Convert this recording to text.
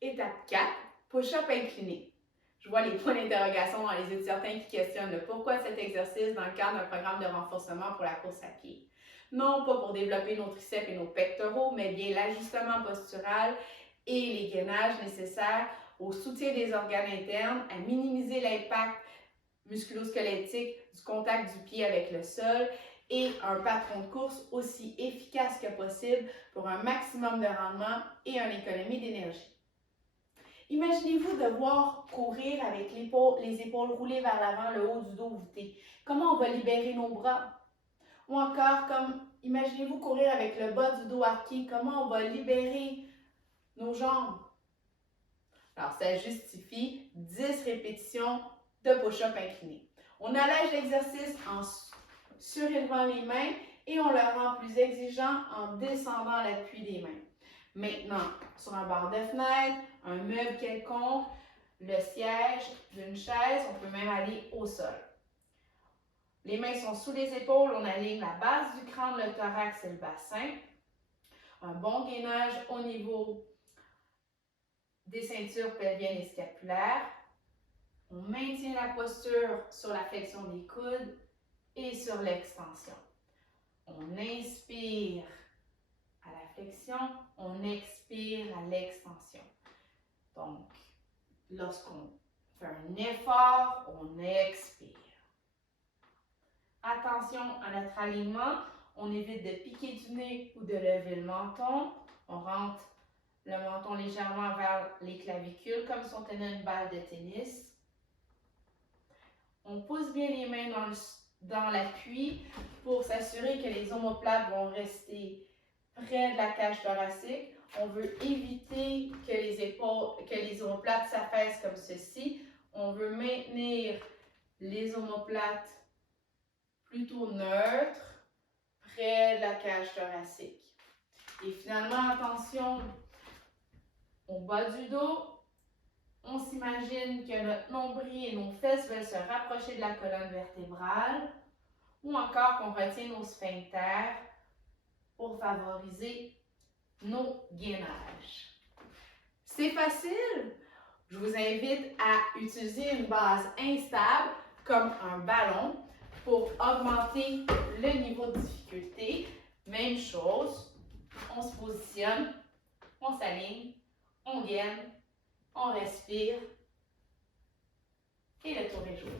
Étape 4, push-up incliné. Je vois les points d'interrogation dans les yeux de certains qui questionnent le pourquoi cet exercice dans le cadre d'un programme de renforcement pour la course à pied. Non pas pour développer nos triceps et nos pectoraux, mais bien l'ajustement postural et les gainages nécessaires au soutien des organes internes, à minimiser l'impact musculo-squelettique du contact du pied avec le sol et un patron de course aussi efficace que possible pour un maximum de rendement et une économie d'énergie. Imaginez-vous devoir courir avec les épaules roulées vers l'avant, le haut du dos voûté. Comment on va libérer nos bras? Ou encore, imaginez-vous courir avec le bas du dos arqué. Comment on va libérer nos jambes? Alors, ça justifie 10 répétitions de push-up incliné. On allège l'exercice en surélevant les mains et on le rend plus exigeant en descendant l'appui des mains. Maintenant, sur un bar de fenêtre, un meuble quelconque, le siège d'une chaise, on peut même aller au sol. Les mains sont sous les épaules, on aligne la base du crâne, le thorax et le bassin. Un bon gainage au niveau des ceintures pelviennes et scapulaires. On maintient la posture sur la flexion des coudes et sur l'extension. On inspire à la flexion, on expire à l'extension. Donc, lorsqu'on fait un effort, on expire. Attention à notre alignement, on évite de piquer du nez ou de lever le menton. On rentre le menton légèrement vers les clavicules comme si on tenait une balle de tennis. On pousse bien les mains dans l'appui pour s'assurer que les omoplates vont rester près de la cage thoracique. On veut éviter que les omoplates s'affaissent comme ceci. On veut maintenir les omoplates plutôt neutres, près de la cage thoracique. Et finalement, attention au bas du dos. On s'imagine que notre nombril et nos fesses veulent se rapprocher de la colonne vertébrale ou encore qu'on retient nos sphincters pour favoriser nos gainages. C'est facile. Je vous invite à utiliser une base instable comme un ballon pour augmenter le niveau de difficulté. Même chose, on se positionne, on s'aligne, on gaine, on respire et le tour est joué.